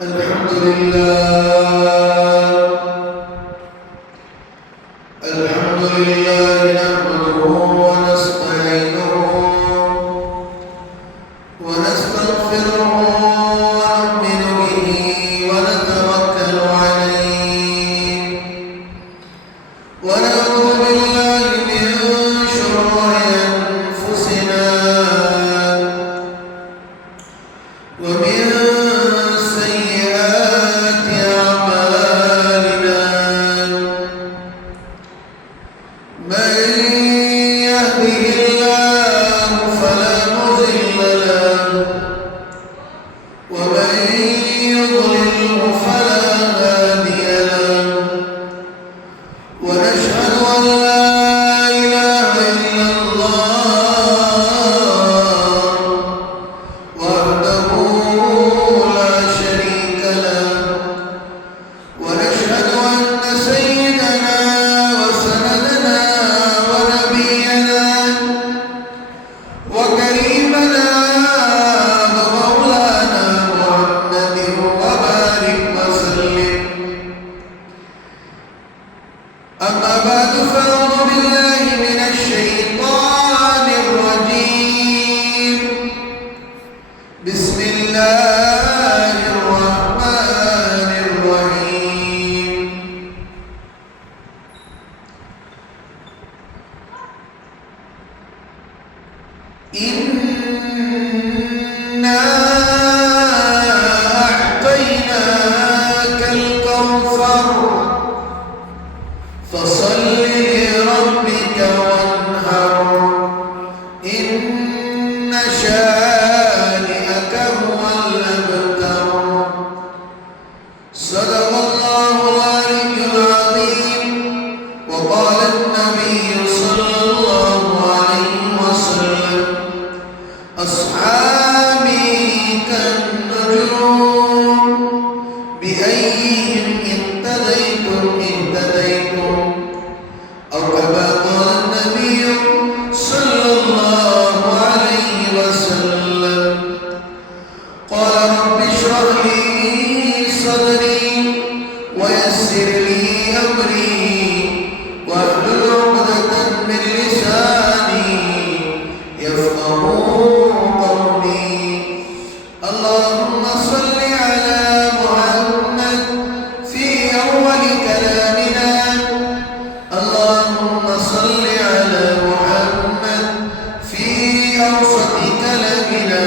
الحمد لله الحمد لله نحمده ونستعينه ونستغفره ونؤمن به ونتوكل عليه ونعوذ بالله من شرور أنفسنا ومن سيئات أعمالنا من يهده الله فلا مضل له ومن يضلله فلا هادي له ونشهد أن لا إله إلا الله وحده لا شريك له ونشهد أن سيدنا وسندنا ونبينا وكريمنا ومولانا محمد وبارك وسلم أما بعد فأعوذ بالله من الشيطان الرجيم بسم الله الرحمن الرحيم إنا أعطيناك الكوثر فصل لربك وانهر إن شانئك هو الأبتر صدق الله العلي العظيم وقال النبي صلى الله عليه وسلم أصحابي كالنجوم بأيهم اهتديتم أو كما قال النبي صلى الله عليه وسلم قال رب اشرح لي صدري ويسر لي أمري واحلل عقدة من لساني يفقهوا قولي اللهم صل على محمد في أول كلامنا اللهم صل على محمد في أوسط كلامنا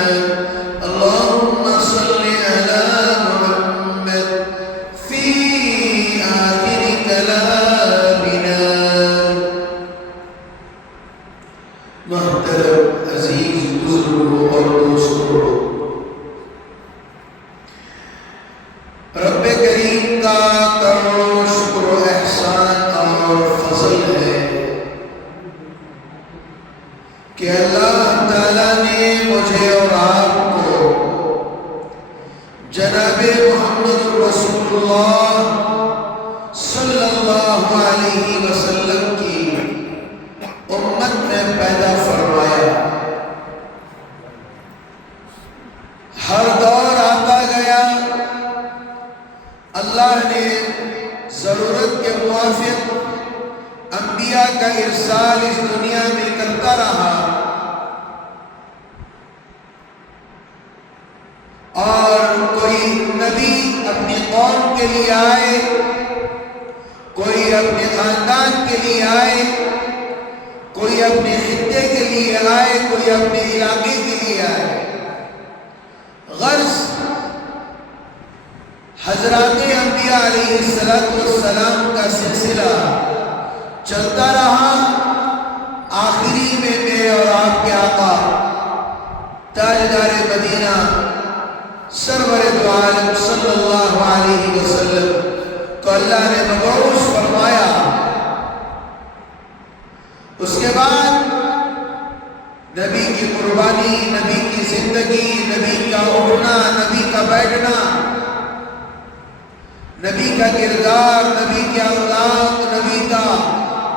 اللهم صل على محمد في آخر كلامنا محترم عزیز بزرگوں اور دوستوں رب کریم کا کروڑ شکر و احسان اور فضل ہے کہ اللہ تعالیٰ نے مجھے اور آپ کو جناب محمد رسول اللہ صلی اللہ علیہ وسلم کی امت میں پیدا فرمایا ہر دور آتا گیا اللہ نے ضرورت کے موافق انبیاء کا ارسال اس دنیا میں کرتا رہا اور کوئی نبی اپنی قوم کے لیے آئے کوئی اپنے خاندان کے لیے آئے کوئی اپنے خطے کے لیے آئے کوئی اپنے علاقے کے لیے آئے غرض حضرات انبیاء علیہ السلام کا سلسلہ چلتا رہا آخری میں میں اور آپ کے آقا تاجدار مدینہ سرور دو عالم صلی اللہ علیہ وسلم کو اللہ نے مبعوث فرمایا اس کے بعد نبی کی قربانی نبی کی زندگی نبی کا اٹھنا نبی کا بیٹھنا نبی کا کردار نبی کے اخلاق نبی کا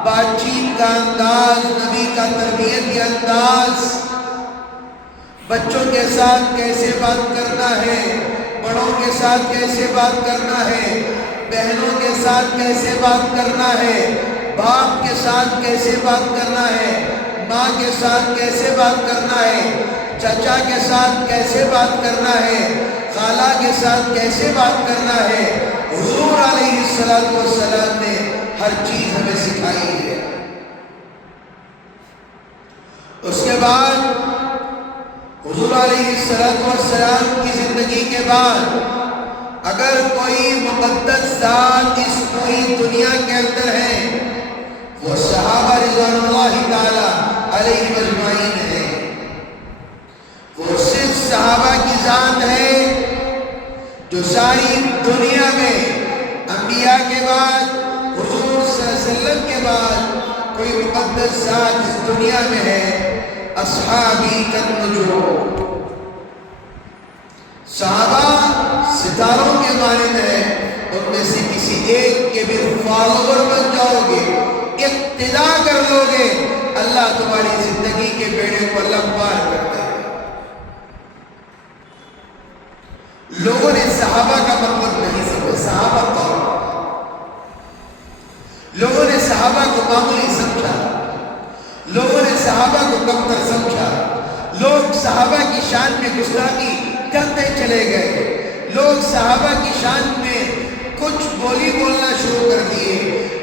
بات چیت کا انداز نبی کا تربیت کا انداز بچوں کے ساتھ کیسے بات کرنا ہے، بڑوں کے کے ساتھ کیسے بات کرنا ہے، بہنوں کے ساتھ کیسے بات کرنا ہے، باپ کے ساتھ کیسے بات کرنا ہے، ماں کے ساتھ کیسے بات کرنا ہے، چچا کے ساتھ کیسے بات کرنا ہے، خالہ کے ساتھ کیسے بات کرنا ہے، حضور علیہ السلام نے ہر چیز ہمیں سکھائی ہے۔ اس کے بعد حضور علیہ السلام کی زندگی کے بعد اگر کوئی مقدس ذات اس پوری دنیا کے اندر ہے وہ صحابہ رضوان اللہ تعالی علیہ اجمعین ہے۔ وہ صرف صحابہ کی ذات ہے جو ساری دنیا میں انبیاء کے بعد، حضور صلی اللہ علیہ وسلم کے بعد کوئی مقدس ذات اس دنیا میں ہے۔ اصحابی کالنجوم، صحابہ ستاروں کے مانند ہیں، ان میں سے کسی ایک کے بھی فالوور بن جاؤ گے، اقتداء کر لو گے، اللہ تمہاری زندگی کے بیڑے کو لمبار کرتا ہے۔ لوگوں نے صحابہ کا مطلب نہیں سمجھا، صحابہ کون؟ لوگوں نے صحابہ کو معمولی سمجھا، لوگوں نے صحابہ کو کمتر سمجھا، لوگ صحابہ کی شان میں گستاخی کرتے چلے گئے، لوگ صحابہ کی شان میں کچھ بولی بولنا شروع کر دیے،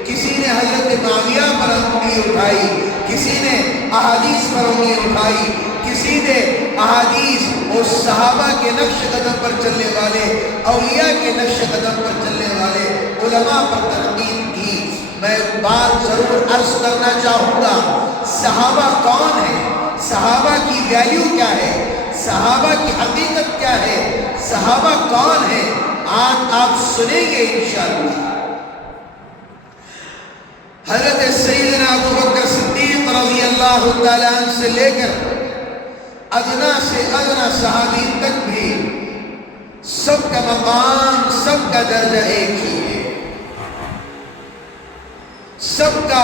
کسی نے حضرت معاویہ پر انگلی اٹھائی، کسی نے احادیث پر انگلی اٹھائی، کسی نے احادیث اور صحابہ کے نقش قدم پر چلنے والے، اولیاء کے نقش قدم پر چلنے والے علماء پر تنقید کی۔ میں بات ضرور عرض کرنا چاہوں گا، صحابہ کون ہیں، صحابہ کی ویلیو کیا ہے، صحابہ کی حقیقت کیا ہے، صحابہ کون ہیں، آج آپ سنیں گے انشاءاللہ۔ حضرت سیدنا ابوبکر صدیق رضی اللہ تعالیٰ عنہ سے لے کر ادنا سے ادنا صحابی تک بھی سب کا مقام، سب کا درجہ ایک ہی ہے، سب کا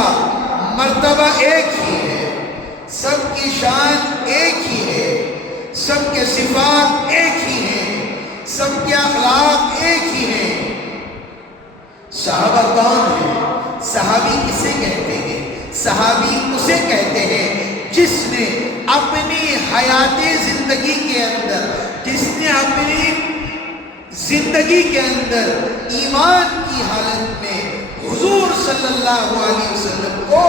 مرتبہ ایک ہی ہے، سب کی شان ایک ہی ہے، سب کے صفات ایک ہی ہیں، سب کے اخلاق ایک ہی ہیں۔ صحابہ کون ہیں؟ صحابی کسے کہتے ہیں؟ صحابی اسے کہتے ہیں جس نے اپنی حیات زندگی کے اندر، جس نے اپنی زندگی کے اندر ایمان کی حالت میں حضور صلی اللہ علیہ وسلم کو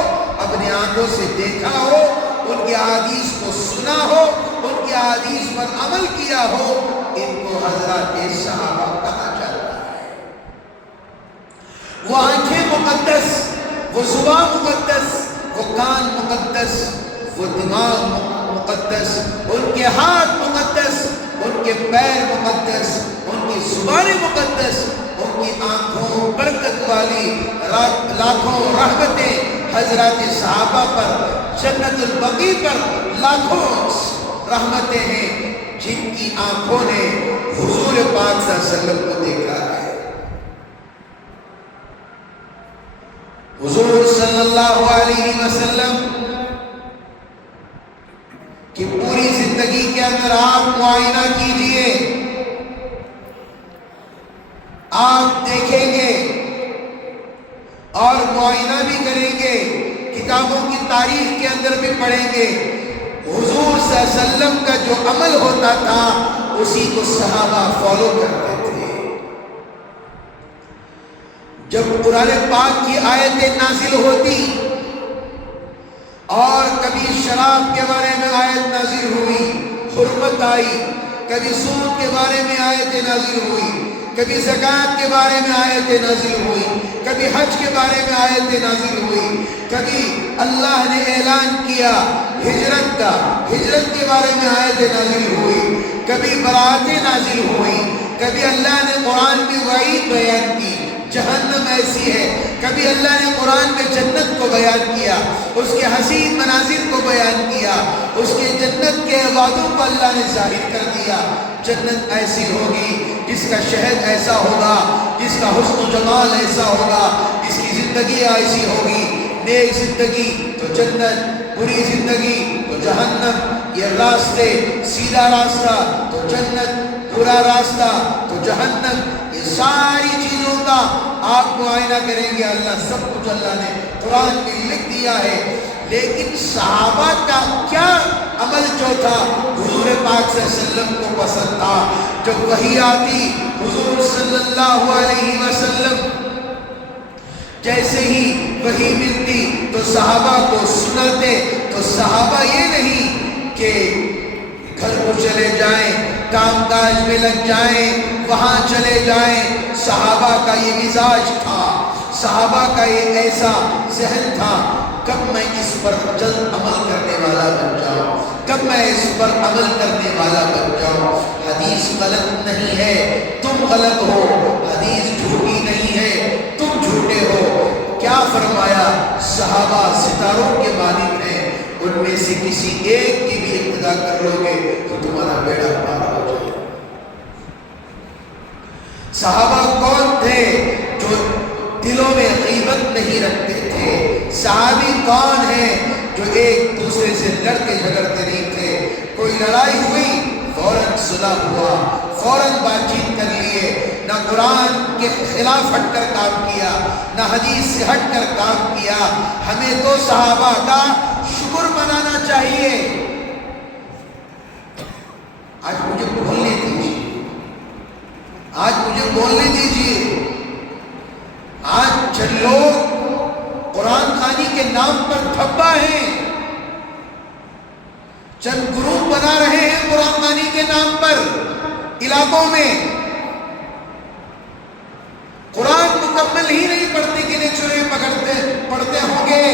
اپنے آنکھوں سے دیکھا ہو، ان کی احادیث کو سنا ہو، ان کی احادیث پر عمل کیا ہو، ان کو حضرات صحابہ کہا جاتا ہے۔ وہ آنکھیں مقدس، وہ زبان مقدس، وہ کان مقدس، وہ دماغ مقدس، ان کے ہاتھ مقدس، ان کے پیر مقدس، ان کی زبانیں مقدس، ان کی آنکھوں برکت والی لاکھوں رحمتیں حضرات صحابہ پر، جنت البقیع پر لاکھوں رحمتیں ہیں جن کی آنکھوں نے حضور پاک صلی اللہ علیہ وسلم کو دیکھا ہے۔ حضور صلی اللہ علیہ وسلم کی پوری زندگی کے اندر آپ معائنہ کیجئے، آپ دیکھیں گے اور معائنہ بھی کریں گے، کتابوں کی تاریخ کے اندر بھی پڑھیں گے، حضور صلی اللہ علیہ وسلم کا جو عمل ہوتا تھا اسی کو صحابہ فالو کرتے تھے۔ جب قرآن پاک کی آیتیں نازل ہوتی اور کبھی شراب کے بارے میں آیت نازل ہوئی، حرمت آئی، کبھی سود کے بارے میں آیتیں نازل ہوئی، کبھی زکوٰۃ کے بارے میں آیتیں نازل ہوئی، کبھی حج کے بارے میں آیتیں نازل ہوئی، کبھی اللہ نے اعلان کیا ہجرت کا، ہجرت کے بارے میں آیتیں نازل ہوئی، کبھی براتیں نازل ہوئی، کبھی اللہ نے قرآن میں وعید بیان کی جہنم ایسی ہے، کبھی اللہ نے قرآن میں جنت کو بیان کیا، اس کے حسین مناظر کو بیان کیا، اس کے جنت کے وعدوں کو اللہ نے ظاہر کر دیا۔ جنت ایسی ہوگی جس کا شہد ایسا ہوگا، جس کا حسن و جمال ایسا ہوگا، جس کی زندگی ایسی ہوگی، نیک زندگی تو جنت، بری زندگی تو جہنم، یہ راستے، سیدھا راستہ تو جنت، برا راستہ تو جہنم، یہ ساری چیزوں کا آپ کو آئینہ کریں گے اللہ، سب کچھ اللہ نے قرآن میں لکھ دیا ہے۔ لیکن صحابہ کا کیا عمل جو تھا حضور پاک صلی اللہ علیہ وسلم کو پسند تھا۔ جب وحی آتی حضور صلی اللہ علیہ وسلم جیسے ہی وحی ملتی تو صحابہ کو سناتے، تو صحابہ یہ نہیں کہ گھر کو چلے جائیں، کام کاج میں لگ جائیں، وہاں چلے جائیں۔ صحابہ کا یہ مزاج تھا، صحابہ کا یہ ایسا ذہن تھا، کب میں اس پر جلد عمل کرنے والا بن جاؤں، کب میں اس پر عمل کرنے والا بن جاؤں۔ حدیث غلط نہیں ہے، تم غلط ہو، حدیث جھوٹی نہیں ہے، تم جھوٹے ہو۔ کیا فرمایا؟ صحابہ ستاروں کے مالک ہیں، ان میں سے کسی ایک کی بھی اقتدا کر لو گے تو تمہارا بیڑا پار ہو جائے۔ صحابہ کون تھے جو دلوں میں غیبت نہیں رکھتے تھے؟ صحابی کون ہیں جو ایک دوسرے سے لڑتے جھگڑتے نہیں تھے؟ کوئی لڑائی ہوئی فوراً صلح ہوا، فوراً بات چیت کر لیے، نہ قرآن کے خلاف ہٹ کر کام کیا، نہ حدیث سے ہٹ کر کام کیا۔ ہمیں تو صحابہ کا شکر منانا چاہیے۔ آج مجھے بولنے دیجیے، آج مجھے بولنے دیجیے۔ آج چند لوگ قرآن خوانی کے نام پر دھبا ہیں، چند گروپ بنا رہے ہیں قرآن خوانی کے نام پر علاقوں میں، قرآن مکمل ہی نہیں پڑھتے، گنے چنے پڑھتے ہوں گے۔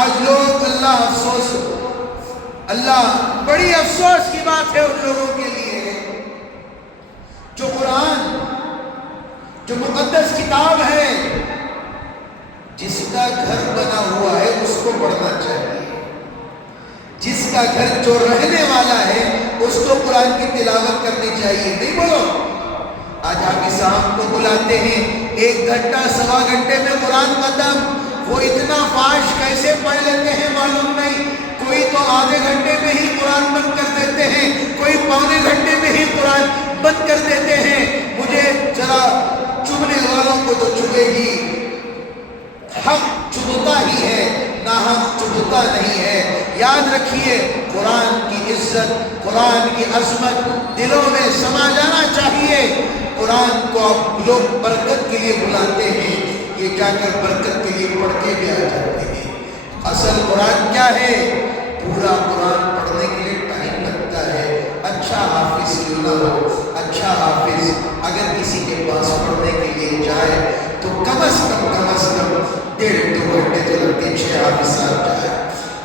آج لوگ، اللہ افسوس، اللہ بڑی افسوس کی بات ہے ان لوگوں کے لیے جو قرآن، جو مقدس کتاب ہے، جس کا گھر بنا ہوا ہے اس کو پڑھنا چاہیے، جس کا گھر جو رہنے والا ہے اس کو قرآن کی تلاوت کرنی چاہیے۔ نہیں بولو، آج آپ صاحب کو بلاتے ہیں، 1 گھنٹہ سوا گھنٹے میں قرآن ختم، وہ اتنا فاش کیسے پڑھ لیتے ہیں معلوم نہیں۔ کوئی تو آدھے گھنٹے میں ہی قرآن بند کر دیتے ہیں، کوئی پونے گھنٹے میں ہی قرآن بند کر دیتے ہیں۔ مجھے ذرا چبھنے والوں کو تو چبھے گی، حق چبھتا ہی ہے، ناحق چبھتا نہیں ہے۔ یاد رکھیے، قرآن کی عزت، قرآن کی عظمت دلوں میں سما جانا چاہیے۔ قرآن کو اب لوگ برکت کے لیے بلاتے ہیں، یہ جا کر برکت کے لیے پڑھ کے بھی آ جاتے ہیں۔ اصل قرآن کیا ہے؟ پورا قرآن پڑھنے کے لیے ٹائم لگتا ہے۔ اچھا حافظ کیوں نہ ہو، اچھا حافظ اگر کسی کے پاس پڑھنے کے لیے جائے تو کم از کم 1.5-2 گھنٹے تو لگتے ہیں، 6 حافظ صاحب جائے۔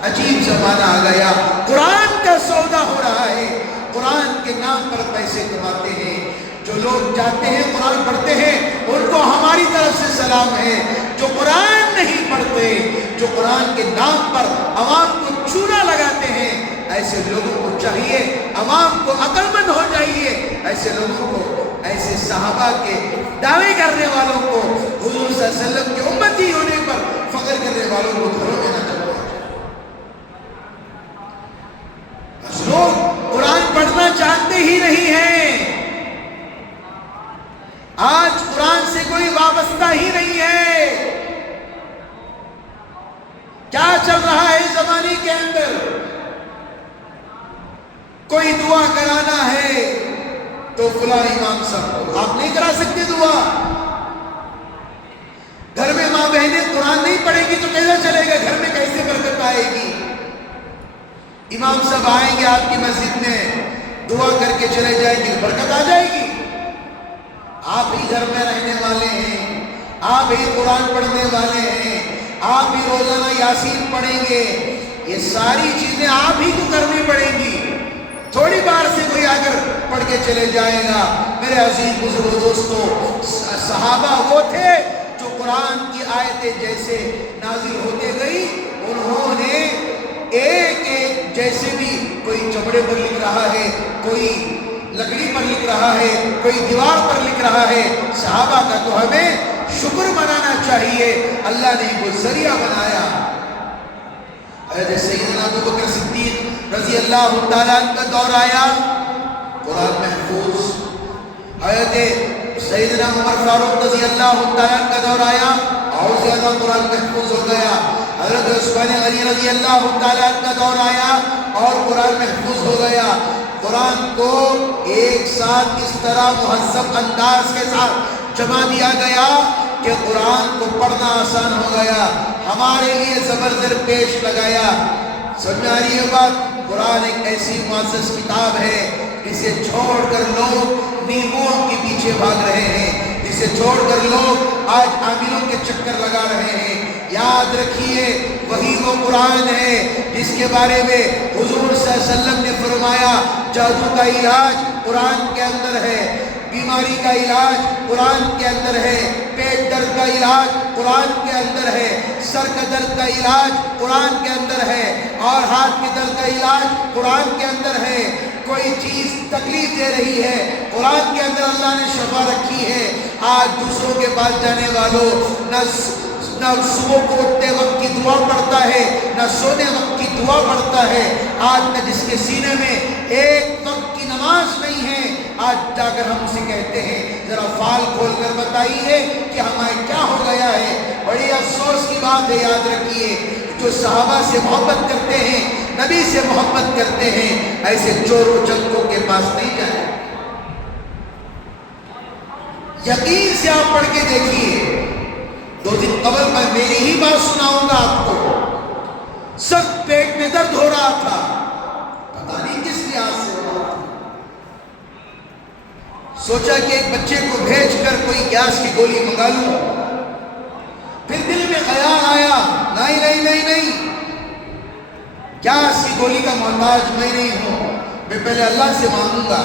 عجیب زمانہ آ گیا، قرآن کا سودا ہو رہا ہے، قرآن کے نام پر پیسے کماتے ہیں۔ جو لوگ جاتے ہیں قرآن پڑھتے ہیں ان کو ہماری طرف سے سلام ہے۔ جو قرآن نہیں پڑھتے، جو قرآن کے نام پر عوام کو چونا لگاتے ہیں، ایسے لوگوں کو چاہیے، عوام کو عقل مند ہو جائیے، ایسے لوگوں کو، ایسے صحابہ کے دعوے کرنے والوں کو، حضور صلی اللہ علیہ وسلم کے امتی ہونے پر فخر کرنے والوں کو گھروں میں نہ چلو۔ لوگ قرآن پڑھنا چاہتے ہی نہیں ہیں، آج قرآن سے کوئی وابستہ ہی نہیں ہے۔ کیا چل رہا ہے زمانے کے اندر؟ کوئی دعا کرانا ہے تو فلاں امام صاحب، آپ نہیں کرا سکتے دعا؟ گھر میں ماں بہنیں قرآن نہیں پڑھیں گی تو کیسے چلے گا؟ گھر میں کیسے برکت آئے گی؟ امام صاحب آئیں گے آپ کی مسجد میں، دعا کر کے چلے جائیں گے، برکت آ جائے گی؟ آپ ہی گھر میں رہنے والے ہیں، آپ ہی قرآن پڑھنے والے ہیں، آپ ہی روزانہ یاسین پڑھیں گے، یہ ساری چیزیں آپ ہی کو کرنی پڑیں گی۔ تھوڑی بار سے کوئی آ کر پڑھ کے چلے جائے گا۔ میرے عزیز بزرگ دوستو، صحابہ وہ تھے جو قرآن کی آیتیں جیسے نازل ہوتے گئی انہوں نے ایک ایک، جیسے بھی کوئی چمڑے پر لکھ رہا ہے، کوئی لکڑی پر لکھ رہا ہے، کوئی دیوار پر لکھ رہا ہے، صحابہ کا تو ہمیں شکر منانا چاہیے، اللہ نے وہ ذریعہ بنایا۔ حضرت سیدنا ابو بکر صدیق رضی اللہ تعالیٰ عنہ کا دور آیا، قرآن محفوظ. حضرت سیدنا عمر فاروق رضی اللہ تعالیٰ کا دور آیا اور زیادہ قرآن محفوظ ہو گیا. حضرت عثمان غنی رضی اللہ تعالیٰ کا دور آیا اور قرآن محفوظ ہو گیا. قرآن کو ایک ساتھ اس طرح مہذب انداز کے ساتھ جمع دیا گیا کہ قرآن کو پڑھنا آسان ہو گیا. ہمارے لیے زبر پیش لگایا. سمجھ میں آ رہی ہے بات؟ قرآن ایک ایسی معزز کتاب ہے جسے چھوڑ کر لوگ نیموں کے پیچھے بھاگ رہے ہیں، جسے چھوڑ کر لوگ آج عاملوں کے چکر لگا رہے ہیں. یاد رکھیے وہی وہ قرآن ہے جس کے بارے میں حضور صلی اللہ علیہ وسلم نے فرمایا جادو کا علاج قرآن کے اندر ہے، بیماری کا علاج قرآن کے اندر ہے، پیٹ درد کا علاج قرآن کے اندر ہے، سر کا درد کا علاج قرآن کے اندر ہے، اور ہاتھ کے درد کا علاج قرآن کے اندر ہے. کوئی چیز تکلیف دے رہی ہے قرآن کے اندر اللہ نے شفا رکھی ہے. آج دوسروں کے پاس جانے والوں نہ صبح کو اٹھتے وقت کی دعا پڑھتا ہے، نہ سونے وقت کی دعا پڑھتا ہے. آج نہ جس کے سینے میں ایک وقت کی نماز نہیں ہے، آج جا کر ہم اسے کہتے ہیں ذرا فال کھول کر بتائیے کہ ہمیں کیا ہو گیا ہے. بڑی افسوس کی بات ہے. یاد رکھیے جو صحابہ سے محبت کرتے ہیں، نبی سے محبت کرتے ہیں، ایسے چور و چکوں کے پاس نہیں جائیں. یقین سے آپ پڑھ کے دیکھیے. 2 دن قبل میں میری ہی بات سناؤں گا آپ کو. سخت پیٹ میں درد ہو رہا تھا، پتہ نہیں کس لحاظ سے ہو رہا تھا. سوچا کہ ایک بچے کو بھیج کر کوئی گیس کی گولی منگا لوں. پھر دل میں خیال آیا نہیں، گیس کی گولی کا محتاج میں نہیں ہوں، میں پہلے اللہ سے مانگوں گا.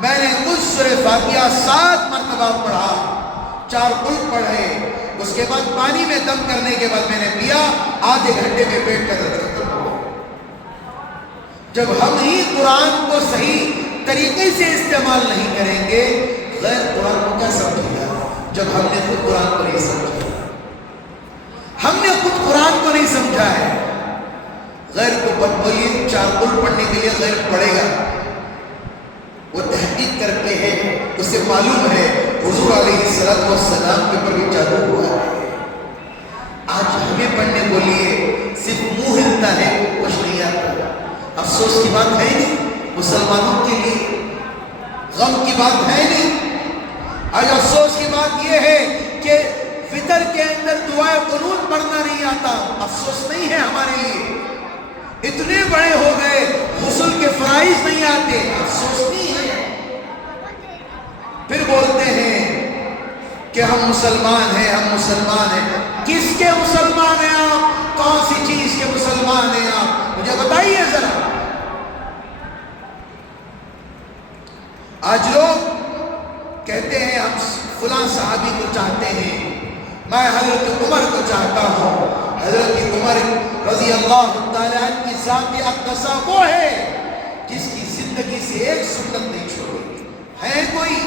میں نے اس سورہ فاتحہ 7 مرتبہ پڑھا، 4 قل پڑھے. اس کے بعد پانی میں دم کرنے کے بعد میں نے پیا. آدھے گھنٹے میں پیٹ کا درد ختم ہو گیا. جب ہم ہی قرآن کو صحیح طریقے سے استعمال نہیں کریں گے، غیر قرآن کو کیا سمجھے گا؟ جب ہم نے خود قرآن کو نہیں سمجھا، ہم نے خود قرآن کو نہیں سمجھا ہے. غیر کو بولیے 4 قل پڑھنے کے لیے غیر پڑھے گا. وہ تحقیق کرتے ہیں، اسے معلوم ہے حضور علیہ السلام کے پر بھی جادو ہوا ہے. آج ہمیں پڑھنے کو لیے صرف منہ ہلتا ہے، کچھ نہیں آتا. افسوس کی بات ہے نہیں مسلمانوں کے لیے، غم کی بات ہے نہیں. آج افسوس کی بات یہ ہے کہ فطر کے اندر دعائے قنوت پڑھنا نہیں آتا. افسوس نہیں ہے ہمارے لیے، اتنے بڑے ہو گئے غسل کے فرائض نہیں آتے. افسوس نہیں ہے. پھر بولتے ہیں کہ ہم مسلمان ہیں، ہم مسلمان ہیں. کس کے مسلمان ہیں آپ؟ کون سی چیز کے مسلمان ہیں آپ؟ مجھے بتائیے ذرا. آج لوگ کہتے ہیں ہم فلاں صحابی کو چاہتے ہیں، میں حضرت عمر کو چاہتا ہوں. حضرت عمر رضی اللہ تعالیٰ عنہ کی ذات اقدسہ وہ ہے جس کی زندگی سے ایک سنت نہیں چھوڑی. ہے کوئی؟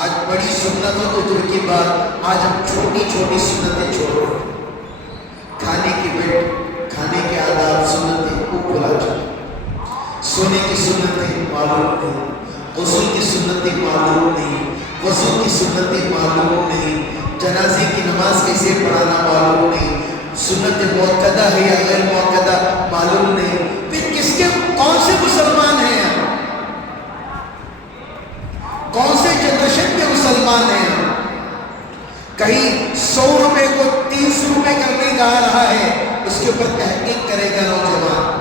آج بڑی سنتوں تو دور کی بات، آج ہم چھوٹی چھوٹی سنتیں چھوڑ رہے ہیں. کھانے کی بیٹ، کھانے کے آداب سنتیں کو بھلا جائے. سونے کی سنتیں معلوم نہیں، غسل کی سنتیں معلوم نہیں، وضو کی سنتیں معلوم نہیں، جنازے کی نماز کیسے پڑھانا معلوم نہیں، سنت موقدہ ہے یا غیر موقدہ معلوم نہیں. پھر کس کے کون سے مسلمان ہیں؟ کون سے جنریشن کے مسلمان ہیں؟ کہیں 100 روپے کو 300 روپے کرنے جا رہا ہے، اس کے اوپر تحقیق کرے گا نوجوان.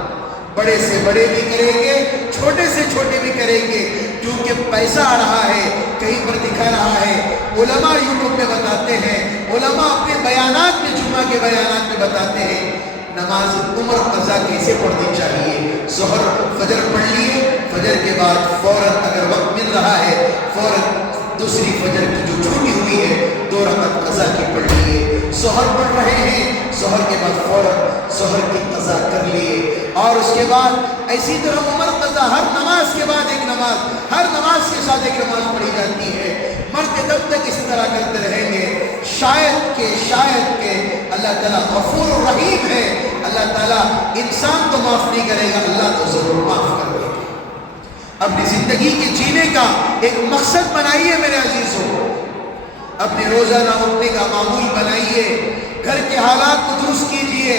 بڑے سے بڑے بھی کریں گے، چھوٹے سے چھوٹے بھی کریں گے، کیونکہ پیسہ آ رہا ہے، کہیں پر دکھا رہا ہے. علماء یوٹیوب پہ بتاتے ہیں، علماء اپنے بیانات میں، جمعہ کے بیانات میں بتاتے ہیں نماز عمر قضا کیسے پڑھنی چاہیے. ظہر فجر پڑھ لیے، فجر کے بعد فوراً اگر وقت مل رہا ہے فوراً دوسری فجر کی جو چھوٹی ہوئی ہے 2 رکعت قضا کی پڑھ لیے. ظہر پڑھ رہے ہیں، ظہر کے بعد فوراً ظہر کی قضا کر لیے. اور اس کے بعد اسی طرح عمر قضا، ہر نماز کے بعد ایک نماز، ہر نماز کے ساتھ ایک نماز پڑھی جاتی ہے. مرد جب تک اس طرح کرتے رہیں گے شاید کہ اللہ تعالیٰ غفور الرحیم ہے، اللہ تعالیٰ انسان تو معاف نہیں کرے گا، اللہ تو ضرور معاف کر دے گا۔ اپنی زندگی کے جینے کا ایک مقصد بنائیے میرے عزیزوں، اپنے روزانہ اٹھنے کا معمول بنائیے، گھر کے حالات کو درست کیجئے۔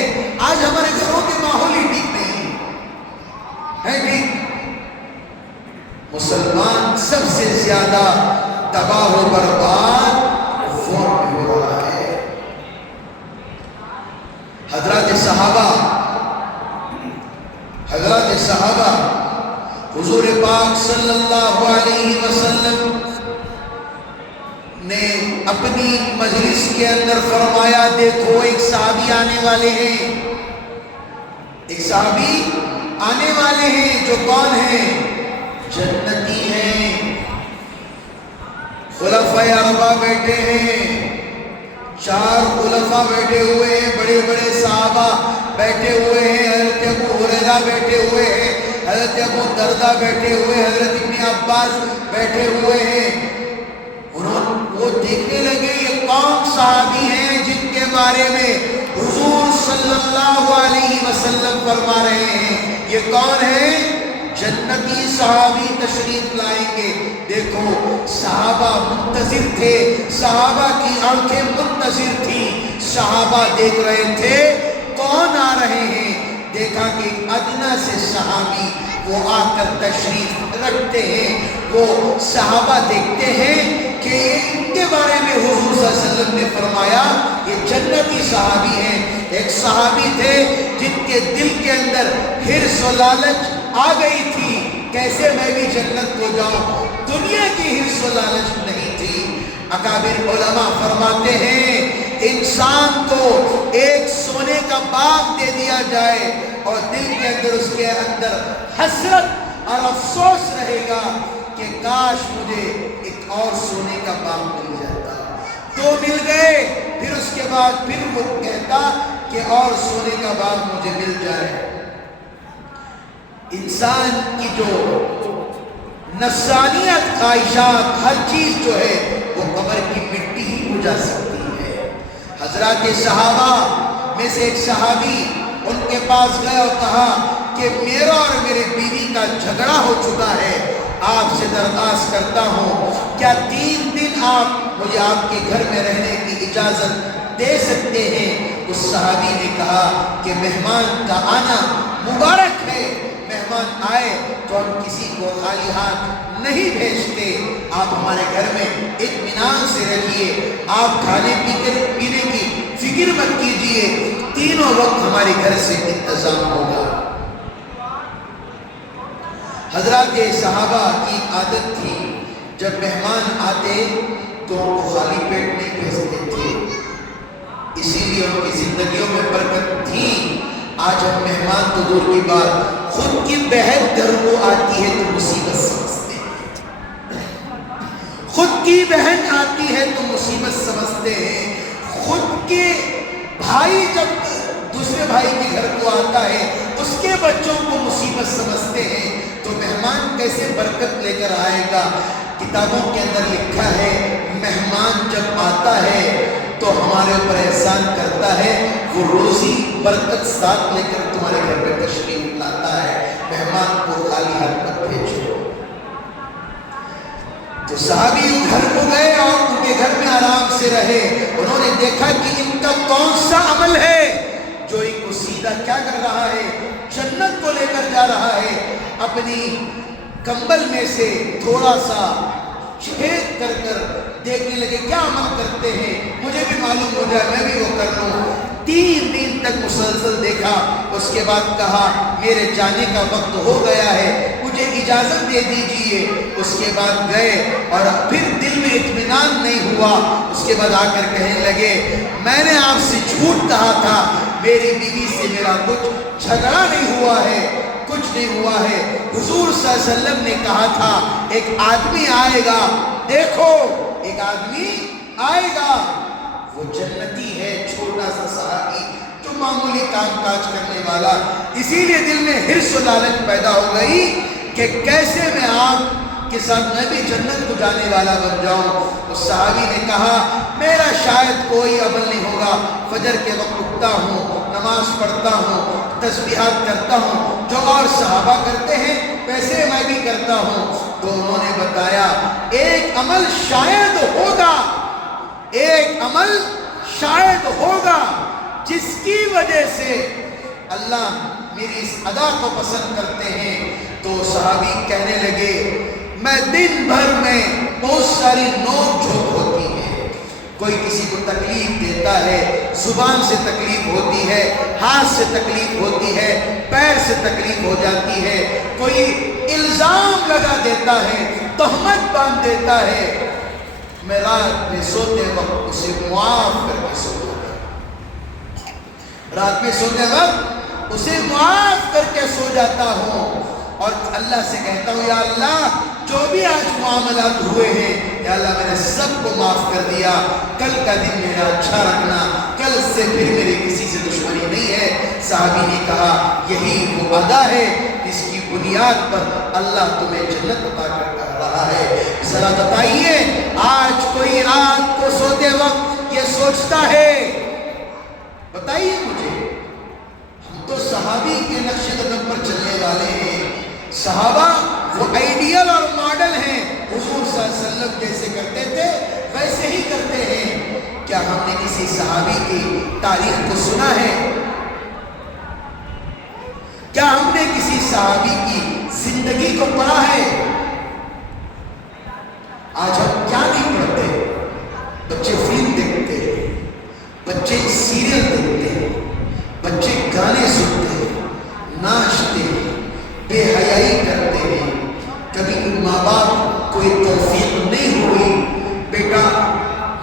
آج ہمارے گھروں کے ماحول ہی ٹھیک نہیں ہے ٹھیک؟ مسلمان سب سے زیادہ تباہ و برباد فون میں ہو رہا ہے۔ حضرات صحابہ حضور پاک صلی اللہ علیہ وسلم نے اپنی مجلس کے اندر فرمایا، دیکھو ایک صحابی آنے والے ہیں، ایک صحابی آنے والے ہیں جو کون ہیں؟ جنتی ہیں۔ خلفائے اربعہ بیٹھے ہیں، 4 خلفاء بیٹھے ہوئے ہیں، بڑے بڑے صحابہ بیٹھے ہوئے ہیں، حضرت ابو ہریرہ بیٹھے ہوئے ہیں، حضرت ابو دردہ بیٹھے ہوئے ہیں، حضرت ابن عباس بیٹھے ہوئے ہیں۔ وہ دیکھنے لگے یہ کون صحابی ہیں جن کے بارے میں حضور صلی اللہ علیہ وسلم فرما رہے ہیں، یہ کون ہیں؟ جنتی صحابی تشریف لائیں گے۔ دیکھو صحابہ منتظر تھے، صحابہ کی آنکھیں منتظر تھی، صحابہ دیکھ رہے تھے کون آ رہے ہیں۔ دیکھا کہ ادنا سے صحابی وہ آ کر تشریف رکھتے ہیں، وہ صحابہ دیکھتے ہیں کہ ان کے بارے میں حضور صلی اللہ علیہ وسلم نے فرمایا یہ جنتی صحابی ہیں۔ ایک صحابی تھے جن کے دل کے اندر حرص و لالچ آ گئی تھی، کیسے میں بھی جنت کو جاؤں، دنیا کی حرص و لالچ نہیں تھی۔ اکابر علماء فرماتے ہیں انسان کو ایک سونے کا باغ دے دیا جائے اور دل کے اندر اس کے اندر حسرت اور افسوس رہے گا کہ کاش مجھے ایک اور سونے کا باغ مل جاتا، 2 مل گئے، پھر اس کے بعد پھر وہ کہتا کہ اور سونے کا باغ مجھے مل جائے۔ انسان کی جو نفسانیت، خواہشات، ہر چیز جو ہے وہ قبر کی مٹی ہی بجھا سکتی ہے۔ حضرات صحابہ میں سے ایک صحابی ان کے پاس گیا اور کہا کہ میرا اور میرے بیوی کا جھگڑا ہو چکا ہے، آپ سے درخواست کرتا ہوں کیا 3 دن آپ مجھے آپ کے گھر میں رہنے کی اجازت دے سکتے ہیں؟ اس صحابی نے کہا کہ مہمان کا آنا مبارک ہے، مہمان آئے تو ہم کسی کو خالی ہاتھ نہیں بھیجتے، آپ ہمارے گھر میں اطمینان سے رہیے، آپ کھانے پینے کی فکر مت کیجئے، تینوں وقت ہمارے گھر سے انتظام ہوگا۔ حضرات صحابہ کی عادت تھی جب مہمان آتے تو ان کو خالی پیٹ نہیں بھیجتے تھے، اسی لیے ان کی زندگیوں میں برکت تھی۔ آج ہم مہمان تو دور کی بات، خود کی بہن گھر کو آتی ہے تو مصیبت سمجھتے ہیں، خود کی بہن آتی ہے تو مصیبت سمجھتے ہیں، خود کے بھائی جب دوسرے بھائی کے گھر کو آتا ہے اس کے بچوں کو مصیبت سمجھتے ہیں، تو مہمان کیسے برکت لے کر آئے گا؟ کتابوں کے اندر لکھا ہے مہمان جب آتا ہے تو ہمارے اوپر احسان کرتا ہے، وہ روزی برکت ساتھ لے کر تمہارے گھر پہ تشریف لاتا ہے، مہمان کو خالی ہاتھ مت بھیجو۔ تو صحابی گھر کو گئے اور ان کے گھر میں آرام سے رہے، انہوں نے دیکھا کہ ان کا کون سا عمل ہے جو ان کو سیدھا کیا کر رہا ہے، جنت کو لے کر جا رہا ہے۔ اپنی کمبل میں سے تھوڑا سا چھید کر کر دیکھنے لگے کیا عمل کرتے ہیں، مجھے بھی معلوم ہو جائے میں بھی وہ کر لوں۔ 3 دن تک مسلسل دیکھا، اس کے بعد کہا میرے جانے کا وقت ہو گیا ہے، مجھے اجازت دے دیجئے۔ اس کے بعد گئے اور پھر دل میں اطمینان نہیں ہوا، اس کے بعد آ کر کہنے لگے میں نے آپ سے جھوٹ کہا تھا، میری بیوی سے میرا کچھ جھگڑا نہیں ہوا ہے، کچھ نہیں ہوا ہے، حضور صلی اللہ علیہ وسلم نے کہا تھا ایک آدمی آئے گا، دیکھو ایک آدمی آئے گا، وہ جنتی ہے، چھوٹا سا صحابی جو معمولی کام کاج کرنے والا۔ اسی لیے دل میں حرص و لالچ پیدا ہو گئی کہ کیسے میں آپ کہ صاحب میں بھی جنت کو جانے والا بن جاؤں. اس صحابی نے کہا میرا شاید کوئی عمل نہیں ہوگا, فجر کے وقت اٹھتا ہوں, نماز پڑھتا ہوں, تسبیحات کرتا ہوں, جو اور صحابہ کرتے ہیں ویسے میں بھی کرتا ہوں. تو انہوں نے بتایا ایک عمل شاید ہوگا, ایک عمل شاید ہوگا جس کی وجہ سے اللہ میری اس ادا کو پسند کرتے ہیں. تو صحابی کہنے لگے میں دن بھر میں بہت ساری نوک جھوک ہوتی ہے, کوئی کسی کو تکلیف دیتا ہے, زبان سے تکلیف ہوتی ہے, ہاتھ سے تکلیف ہوتی ہے, پیر سے تکلیف ہو جاتی ہے, کوئی الزام لگا دیتا ہے, تہمت باندھ دیتا ہے. میں رات میں سوتے وقت اسے معاف کر کے سو جاتا ہوں, رات میں سوتے وقت اسے معاف کر کے سو جاتا ہوں, اور اللہ سے کہتا ہوں یا اللہ جو بھی آج معاملات ہوئے ہیں یا اللہ میں نے سب کو معاف کر دیا, کل کا دن میرا اچھا رکھنا, کل سے پھر میری کسی سے دشمنی نہیں ہے. صحابی نے کہا یہی وہ ادا ہے جس کی بنیاد پر اللہ تمہیں جنت عطا کر رہا ہے. ذرا بتائیے آج کوئی رات کو سوتے وقت یہ سوچتا ہے؟ بتائیے مجھے. ہم تو صحابی کے نقش قدم پر چلنے والے ہیں. صحابہ وہ آئیڈیل اور ماڈل ہیں, حضور صلی اللہ علیہ وسلم جیسے کرتے تھے ویسے ہی کرتے ہیں. کیا ہم نے کسی صحابی کی تاریخ کو سنا ہے؟ کیا ہم نے کسی صحابی کی زندگی کو پڑھا ہے؟ آج ہم کیا نہیں پڑھتے؟ بچے فلم دیکھتے ہیں, بچے سیریل دیکھتے ہیں, بچے گانے سنتے ہیں, ناچتے ہیں, بے حیائی کرتے ہیں. کبھی ماں باپ کو یہ توفیق نہیں ہوئی بیٹا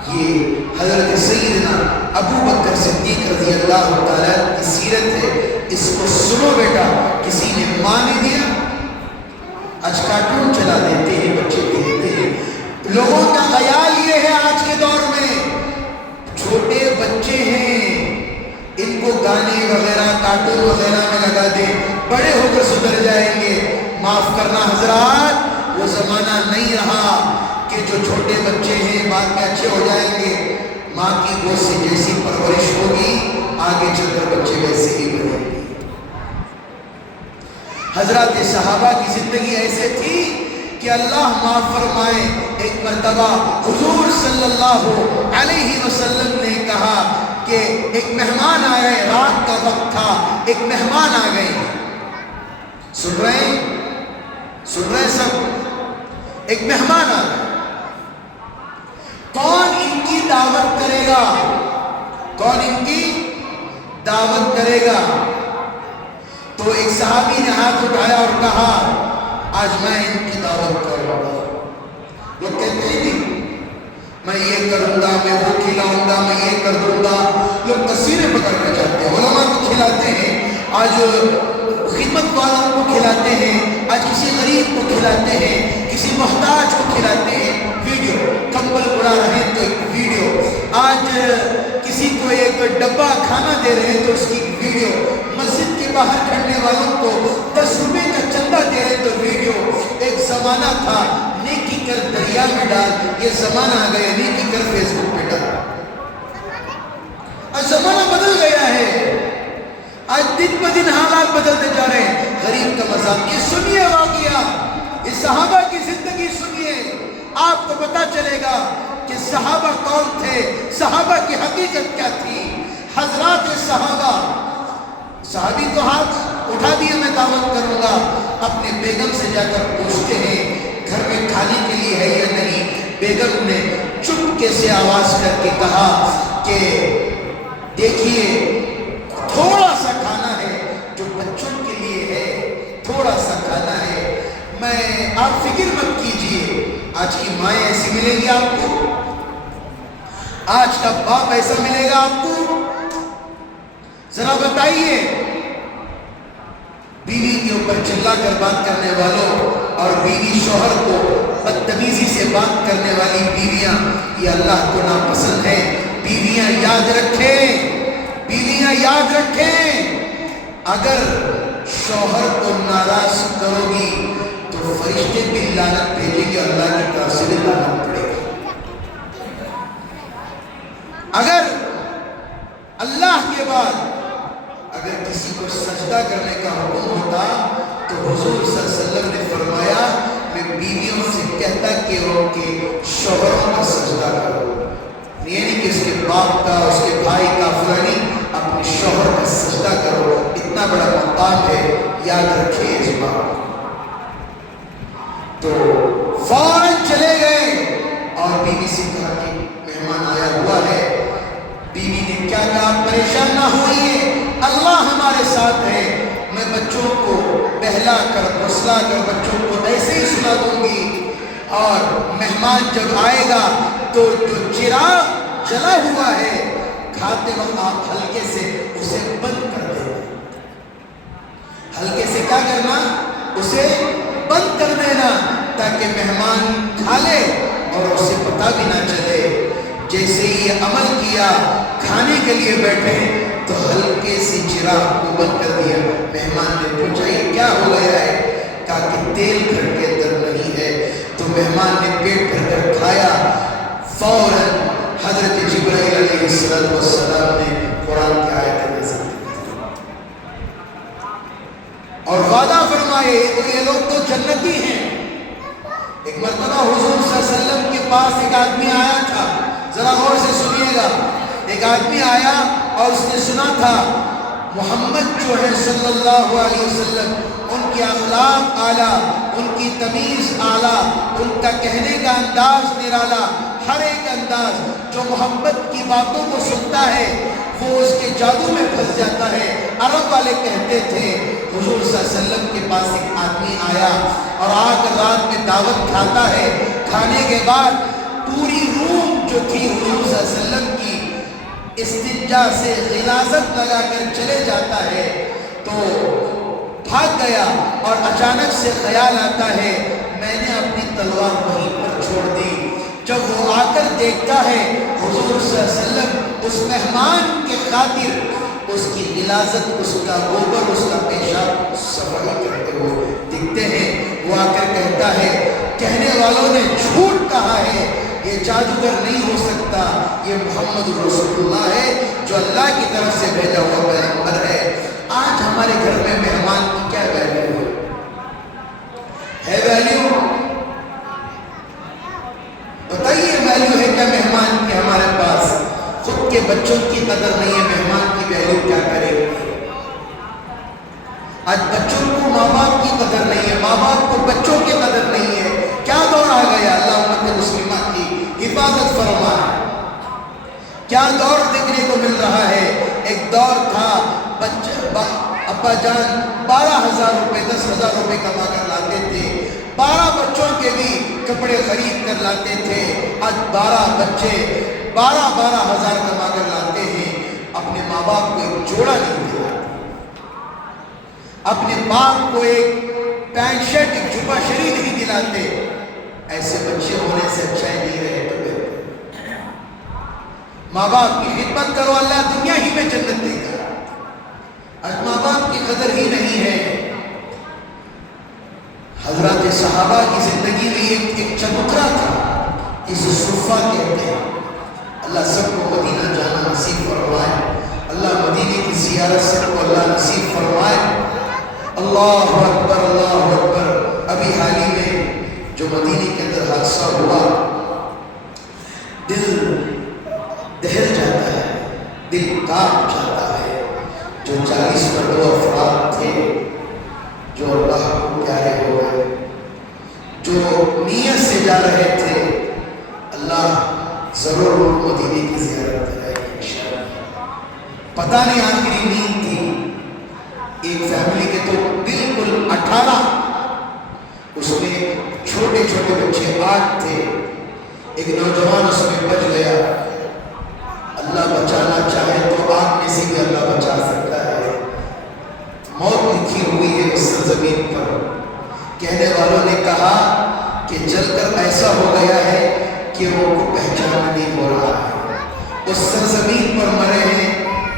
یہ حضرت سیدنا ابو بکر صدیق رضی اللہ تعالیٰ کی سیرت ہے, اس کو سنو بیٹا. کسی نے مان دیا, آج کارٹون چلا دیتے ہیں, بچے دیکھتے ہیں. لوگوں کا خیال یہ ہے آج کے دور میں چھوٹے بچے ہیں ان کو گانے وغیرہ کارٹون وغیرہ میں لگا دیں, بڑے ہو کر سدھر جائیں گے. معاف کرنا حضرات, وہ زمانہ نہیں رہا کہ جو چھوٹے بچے ہیں بعد میں اچھے ہو جائیں گے. ماں کی گود سے جیسی پرورش ہوگی آگے چل کر بچے ویسے ہی بنیں گے. حضرات صحابہ کی زندگی ایسے تھی کہ اللہ معاف فرمائے. ایک مرتبہ حضور صلی اللہ علیہ وسلم نے کہا کہ ایک مہمان آئے, رات کا وقت تھا, ایک مہمان آ گئے. سن رہے سب؟ ایک مہمان آ گئے. کون ان کی دعوت کرے گا؟ کون ان کی دعوت کرے گا؟ تو ایک صحابی نے ہاتھ اٹھایا اور کہا آج میں ان کی دعوت کروں گا. لوگ کہتے ہیں نہیں میں یہ کروں گا, میں وہ کھلاؤں گا, میں یہ کر دوں گا. لوگ تصویریں پکڑ کر جاتے ہیں, علماء کو کھلاتے ہیں, آج خدمت والوں کو کھلاتے ہیں, آج کسی غریب کو کھلاتے ہیں, کسی محتاج کو کھلاتے ہیں. ویڈیو کمبل اڑا رہے ہیں تو ایک ویڈیو, آج کسی کو ایک ڈبہ کھانا دے رہے ہیں تو اس کی ویڈیو, مسجد کے باہر کھڑنے والوں کو 10 روپے کا چندہ دے رہے تو ویڈیو. ایک زمانہ تھا نیکی کر دریا میں ڈال, یہ زمانہ آ گیا نیکی کر فیس بک پہ ڈال. آج زمانہ بدل گیا ہے, آج دن بہ دن حالات بدلتے جا رہے ہیں. غریب کا مذاق یہ سنیے, واقعہ اس صحابہ کی زندگی سنیے, آپ کو پتا چلے گا کہ صحابہ کون تھے, صحابہ کی حقیقت کیا تھی. حضرات صحابی تو ہاتھ اٹھا دیا میں دعوت کروں گا, اپنے بیگم سے جا کر پوچھتے ہیں گھر میں کھانے کے لیے ہے یا نہیں. بیگم نے چپکے سے آواز کر کے کہا کہ دیکھیے تھوڑا سا کھانا ہے جو بچوں کے لیے ہے, تھوڑا سا کھانا ہے, میں آپ فکر مت کیجئے. آج کی مائیں ایسی ملیں گی آپ کو, آج کا باپ ایسا ملے گا آپ کو. ذرا بتائیے بیوی کے اوپر چلا کر بات کرنے والوں اور بیوی شوہر کو بدتمیزی سے بات کرنے والی بیویاں, یہ اللہ کو ناپسند ہے. بیویاں یاد رکھیں, بیویاں یاد رکھیں, اگر شوہر کو ناراض کرو گی تو فرشتے بھی لعنت بھیجیں نہیں کہتا کہ ان کے شوہروں کا سجدہ کرو، یہ نہیں کہ اس کے باپ کا، اس کے بھائی کا، فلانی، اپنے شوہر کا سجدہ کرو، اتنا بڑا مقام ہے، یاد رکھے اس بات۔ تو فوراً چلے گئے اور بیوی سے کہا کہ مہمان آیا ہوا ہے۔ بیوی نے کیا کہا؟ پریشان نہ ہوئیے، اللہ ہمارے ساتھ ہے، میں بچوں کو بہلا کر پھسلا کر بچوں کو ایسے ہی سنا دوں گی، اور مہمان جب آئے گا تو جو چراغ جلا ہوا ہے کھاتے وقت آپ ہلکے سے اسے بند کر دینا، ہلکے سے کیا کرنا؟ اسے بند کر دینا، تاکہ مہمان کھا لے اور اسے پتہ بھی نہ چلے۔ جیسے ہی یہ عمل کیا، کھانے کے لیے بیٹھے تو ہلکے سے چراغ کو بند کر دیا۔ مہمان نے پوچھا یہ کیا ہو گیا ہے؟ کہا کہ تیل گھر کے اندر نہیں ہے۔ تو مہمان نے پیٹ بھر کر کھایا۔ فوراً حضرت جبرائیل علیہ السلام نے قرآن کی آیت نازل کی اور وعدہ فرمائے یہ لوگ تو جنتی ہیں۔ ایک مرتبہ حضور صلی اللہ علیہ وسلم کے پاس ایک آدمی آیا تھا، ذرا غور سے سنیے گا۔ ایک آدمی آیا اور اس نے سنا تھا محمد جو ہے صلی اللہ علیہ وسلم، ان کے اخلاق اعلیٰ، ان کی تمیز اعلیٰ، ان کا کہنے کا انداز نرالا، ہر ایک انداز جو محمد کی باتوں کو سنتا ہے وہ اس کے جادو میں پھنس جاتا ہے۔ عرب والے کہتے تھے حضور صلی اللہ علیہ وسلم کے پاس ایک آدمی آیا اور آ کر رات میں دعوت کھاتا ہے، کھانے کے بعد پوری روم جو تھی حضور صلی اللہ علیہ وسلم کی استنجا سے غلاظت لگا کر چلے جاتا ہے، تو بھاگ گیا اور اچانک سے خیال آتا ہے میں نے اپنی تلوار وہیں پر چھوڑ دی۔ جب وہ آ کر دیکھتا ہے حضور صلی اللہ علیہ وسلم اس مہمان کے خاطر اس کی غلاظت، اس کا گوبر، اس کا پیشاب صفائی کرتے ہوئے دکھتے ہیں۔ وہ آ کر کہتا ہے کہنے والوں نے جھوٹ کہا ہے، یہ جادوگر نہیں ہو سکتا، یہ محمد رسول اللہ ہے جو اللہ کی طرف سے بھیجا ہوا پیغمبر ہے۔ آج ہمارے گھر میں مہمان کی کیا ویلیو ہے؟ ویلیو بتائیے، ویلیو ہے کیا مہمان کی ہمارے پاس؟ خود کے بچوں کی قدر نہیں ہے، مہمان کی ویلیو کیا کرے گی؟ آج بچوں کو ماں باپ کی قدر نہیں ہے، ماں باپ کو بچوں کی قدر نہیں ہے۔ کیا دور آ گیا؟ اللہ امت مسلمہ کی حفاظت فرمائے۔ کیا دور دیکھنے کو مل رہا ہے؟ ایک دور تھا ابا جان 12,000 روپے 10,000 روپے کما کر لاتے تھے، 12 بچوں کے بھی کپڑے خرید کر لاتے تھے۔ آج 12 بچے 12,000 کما کر لاتے ہیں، اپنے ماں باپ کو ایک جوڑا نہیں دیا، اپنے باپ کو ایک پینٹ شرٹ، ایک جبہ شری نہیں دلاتے۔ ایسے بچے ہونے سے اچھا ہی نہیں رہے۔ تو ماں باپ کی خدمت کرو، اللہ دنیا ہی میں جنت دے گا۔ آج ماں باپ کی قدر ہی نہیں ہے۔ حضرات صحابہ کی زندگی میں ایک چبوترا تھا، اسے صفہ کہتے ہیں۔ اللہ سب کو مدینہ جانا نصیب فرمائے، اللہ مدینے کی زیارت سب کو اللہ نصیب فرمائے۔ اللہ اکبر، اللہ اکبر۔ ابھی حال ہی میں جو مدینے کے اندر حادثہ ہوا، دل دہل جاتا ہے، دل کانپ جاتا ہے۔ جو 40 مردوں افراد تھے جو اللہ کو پیارے ہو گئے، جو نیت سے جا رہے تھے، اللہ ضرور مدینے کی زیارت کرائے گی انشاءاللہ۔ پتہ نہیں آخری نیند تھی ایک فیملی کے، تو بالکل 18، اس میں چھوٹے چھوٹے بچے 8 تھے، ایک نوجوان اس میں بچ گیا۔ اللہ بچانا چاہے تو آگ میں سے بھی اللہ بچا سکتا ہے۔ موت لکھی ہوئی ہے اس سرزمین پر۔ کہنے والوں نے کہا کہ جل کر ایسا ہو گیا ہے کہ وہ کو پہچانا نہیں ہو رہا ہے۔ اس سرزمین پر مرے ہیں،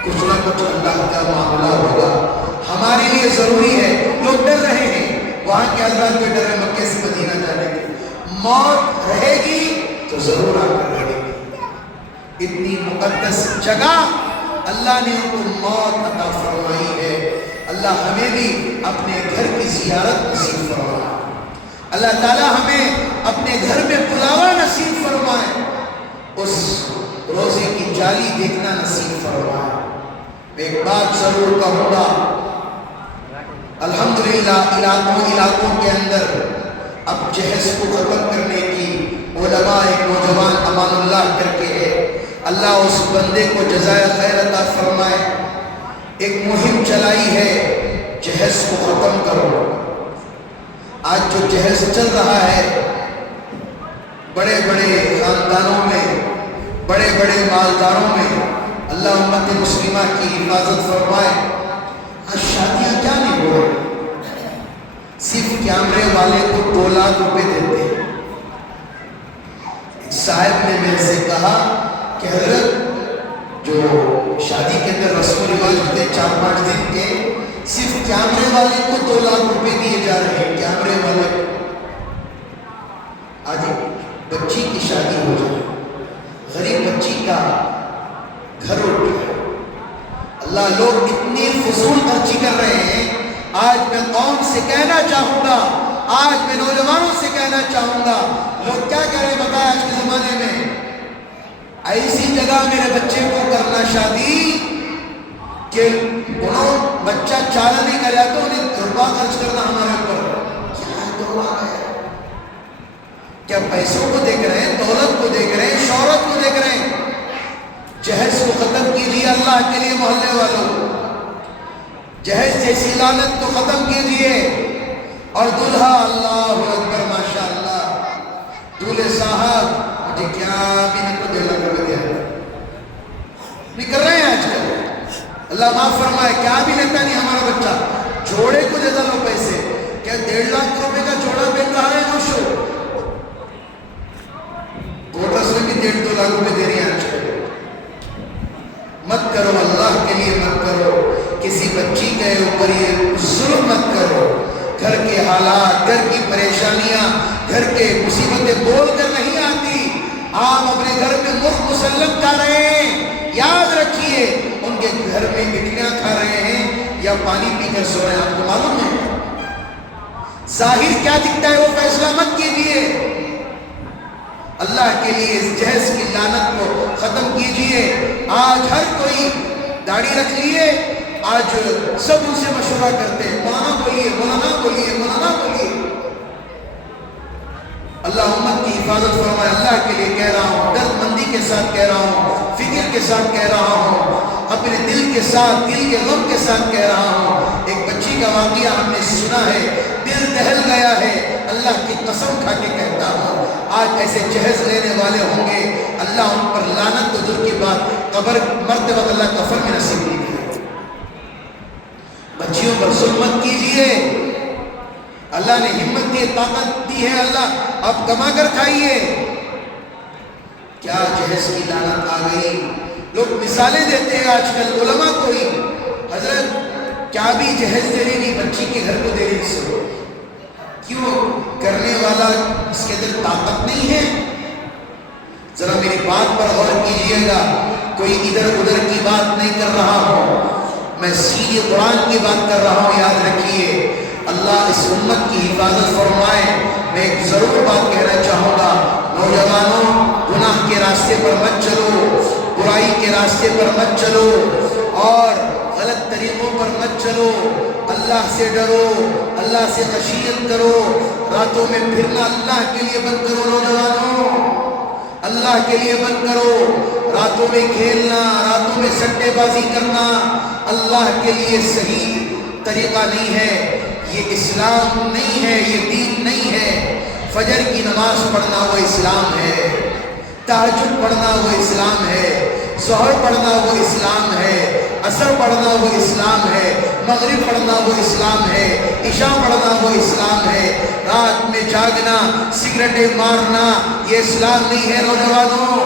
کچھ نہ کچھ اللہ کا معاملہ ہوگا۔ ہمارے لیے ضروری ہے، لوگ ڈر رہے ہیں، وہاں کے حضرات بھی ڈر رہے ہیں مکے سے مدینہ جانے کے۔ موت رہے گی تو ضرور آ کر رہے گی۔ اتنی مقدس جگہ اللہ نے ان کو موت عطا فرمائی ہے۔ اللہ ہمیں بھی اپنے گھر کی زیارت نصیب فرمائے۔ اللہ تعالی ہمیں اپنے دیکھنا نصیب فرمائے۔ میں ایک بات ضرور کہوں گا، الحمدللہ علاقوں کے اندر اب جہیز کو ختم کرنے کی علماء ایک نوجوان امان اللہ کر کے ہے، اللہ اس بندے کو جزائے خیر عطا فرمائے، ایک مہم چلائی ہے جہیز کو ختم کرو۔ آج جو جہیز چل رہا ہے بڑے بڑے خاندانوں میں، بڑے بڑے مالداروں میں، اللہ امت مسلمہ کی حفاظت فرمائے۔ آج شادیاں کیا نہیں ہو رہی، صرف کیمرے والے کو 2 لاکھ روپے دیتے ہیں۔ ایک صاحب نے میرے سے کہا کہ حضرت جو شادی کے اندر رسم و رواج ہوتے 4-5 دن کے، صرف کیمرے والے کو 2 لاکھ روپے دیے جا رہے ہیں، کیمرے والے۔ آج بچی کی شادی ہو جائے، غریب بچی کا گھر اٹھ جائے، اللہ لوگ اتنی فضول خرچی کر رہے ہیں۔ آج میں قوم سے کہنا چاہوں گا، آج میں نوجوانوں سے کہنا چاہوں گا، لوگ کیا کہہ رہے ہیں بتائیں آج کے زمانے میں؟ ایسی جگہ میرے بچے کو کرنا شادی کہ انہوں بچہ چارہ نہیں کریا تو انہیں روپا خرچ کرنا ہمارے اوپر۔ کیا دور آ گیا؟ کیا پیسوں کو دیکھ رہے ہیں، دولت کو دیکھ رہے ہیں، شہرت کو دیکھ رہے ہیں؟ جہیز کو ختم کیجیے اللہ کے لیے محلے والوں، جہیز جیسی لعنت کو ختم کیجیے۔ اور دلہا اللہ اکبر ماشاءاللہ، دولہے صاحب مجھے کیا بھی نہیں کو دلا کر دیا نہیں کر رہے ہیں آج کل، اللہ معاف فرمائے، کیا بھی لیتا نہیں ہمارا بچہ، جوڑے کو دیتا لو پیسے، کیا 1.5 لاکھ روپے کا جوڑا پہن رہا ہے نوشو، کوٹس میں بھی 1.5-2 لاکھ روپے دے رہی ہیں آج کل۔ مت کرو، اللہ کے لیے مت کرو، کسی بچی کے اوپر یہ ظلم مت کرو۔ گھر کے حالات، گھر کی پریشانیاں، گھر کے مصیبتیں بول کر نہیں آتی۔ آپ اپنے گھر میں مرغ مسلم کھا رہے ہیں، یاد رکھیے ان کے گھر میں مٹیاں کھا رہے ہیں یا پانی پی کر سو رہے ہیں، آپ کو معلوم ہے؟ ظاہر کیا دکھتا ہے وہ فیصلہ مت کیجیے، اللہ کے لیے اس جہیز کی لعنت کو ختم کیجیے۔ آج ہر کوئی داڑھی رکھ لیے، آج سب ان سے مشورہ کرتے ہیں، مولانا بولیے، مولانا بولیے، مولانا بولیے۔ اللہ امت کی حفاظت فرمائے، اللہ کے لیے کہہ رہا ہوں، درد مندی کے ساتھ کہہ رہا ہوں، فکر کے ساتھ کہہ رہا ہوں، اپنے دل کے ساتھ، دل کے غم کے ساتھ کہہ رہا ہوں۔ ایک بچی کا واقعہ ہم نے سنا ہے، دل دہل گیا ہے، اللہ کی قسم کھا کے کہتا ہوں، آج ایسے جہیز لینے والے ہوں گے، اللہ ان پر لعنت تو دور کی بات، قبر مرتے وقت اللہ کفن میں نصیب نہیں کرے۔ بچیوں پر ظلم مت کیجیے، اللہ نے ہمت دی، طاقت دی ہے، اللہ اب کما کر کھائیے۔ کیا جہیز کی لعنت آ گئی، لوگ مثالیں دیتے ہیں آج کل علماء کو ہی، حضرت کیا بھی جہیز دے رہی نہیں، بچی کے گھر کو دے رہی سے، کیوں؟ کرنے والا اس کے اندر طاقت نہیں ہے؟ ذرا میری بات پر غور کیجئے گا، کوئی ادھر ادھر کی بات نہیں کر رہا ہوں، میں سیدھے قرآن کی بات کر رہا ہوں، یاد رکھیے۔ اللہ اس امت کی حفاظت فرمائے۔ میں ایک ضرور بات کہنا چاہوں گا، نوجوانوں گناہ کے راستے پر مت چلو، برائی کے راستے پر مت چلو اور غلط طریقوں پر مت چلو، اللہ سے ڈرو، اللہ سے خشیت کرو، راتوں میں پھرنا اللہ کے لیے بند کرو، نوجوانوں اللہ کے لیے بند کرو، راتوں میں کھیلنا، راتوں میں سٹے بازی کرنا اللہ کے لیے صحیح طریقہ نہیں ہے، یہ اسلام نہیں ہے، یہ دین نہیں ہے۔ فجر کی نماز پڑھنا وہ اسلام ہے، تہجد پڑھنا وہ اسلام ہے، ظہر پڑھنا وہ اسلام ہے، عصر پڑھنا وہ اسلام ہے، مغرب پڑھنا وہ اسلام ہے، عشاء پڑھنا وہ اسلام ہے۔ رات میں جاگنا، سگریٹیں مارنا یہ اسلام نہیں ہے نوجوانوں،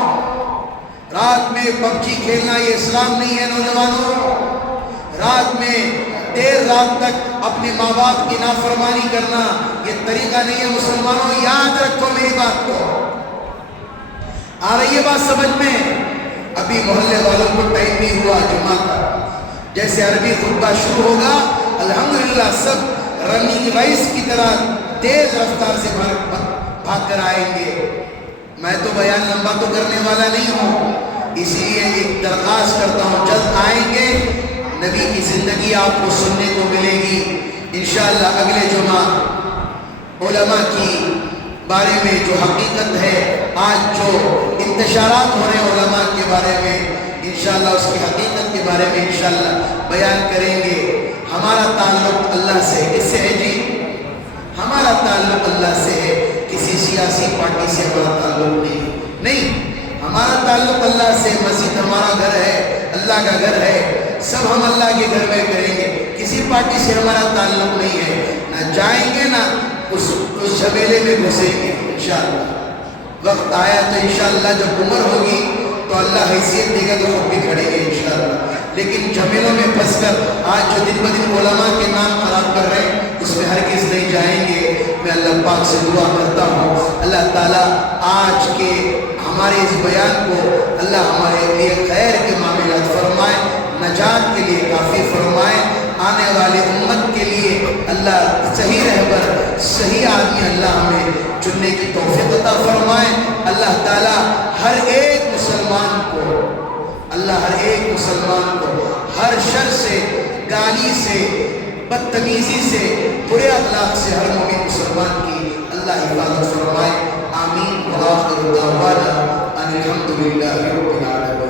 رات میں پب جی کھیلنا یہ اسلام نہیں ہے نوجوانوں، رات میں دیر رات تک اپنے ماں باپ کی نافرمانی کرنا یہ طریقہ نہیں ہے مسلمانوں، یاد رکھو میری بات کو۔ آ رہی ہے بات سمجھ میں؟ ابھی محلے والوں کو ٹائم نہیں ہوا جمعہ کا، جیسے عربی خطبہ شروع ہوگا الحمدللہ سب رننگ ریس کی طرح تیز رفتار سے بھاگ کر آئیں گے۔ میں تو بیان لمبا تو کرنے والا نہیں ہوں، اس لیے ایک درخواست کرتا ہوں جلد آئیں گے، نبی کی زندگی آپ کو سننے کو ملے گی انشاءاللہ۔ اگلے جمعہ علماء کی بارے میں جو حقیقت ہے، آج جو انتشارات ہو رہے ہیں علماء کے بارے میں، انشاءاللہ اس کی حقیقت کے بارے میں انشاءاللہ بیان کریں گے۔ ہمارا تعلق اللہ سے کس سے ہے جی؟ ہمارا تعلق اللہ سے ہے، کسی سیاسی پارٹی سے ہمارا تعلق نہیں، ہمارا تعلق اللہ سے۔ مسجد ہمارا گھر ہے، اللہ کا گھر ہے، سب ہم اللہ کے گھر میں کریں گے، کسی پارٹی سے ہمارا تعلق نہیں ہے، نہ جائیں گے نہ اس جھمیلے میں گھسیں گے انشاءاللہ۔ وقت آیا تو انشاءاللہ جب عمر ہوگی تو اللہ حیثیت دے گا تو خود بھی کھڑیں گے انشاءاللہ، لیکن جھمیلوں میں پھنس کر آج جو دن بدن علماء کے نام خراب کر رہے ہیں اس میں ہرگز نہیں جائیں گے۔ میں اللہ پاک سے دعا کرتا ہوں اللہ تعالیٰ آج کے ہمارے اس بیان کو اللہ ہمارے لیے خیر کے معاملات فرمائے، نجات کے لیے کافی فرمائے، آنے والے امت کے لیے اللہ صحیح رہبر صحیح آدمی اللہ ہمیں چننے کی توفیق عطا فرمائے۔ اللہ تعالیٰ ہر ایک مسلمان کو، اللہ ہر ایک مسلمان کو ہر شر سے، گالی سے، بدتمیزی سے، برے اخلاق سے ہر مومن مسلمان کی اللہ حفاظت فرمائے۔ آمین۔ وآخر دعوانا ان الحمد للہ رب العالمین۔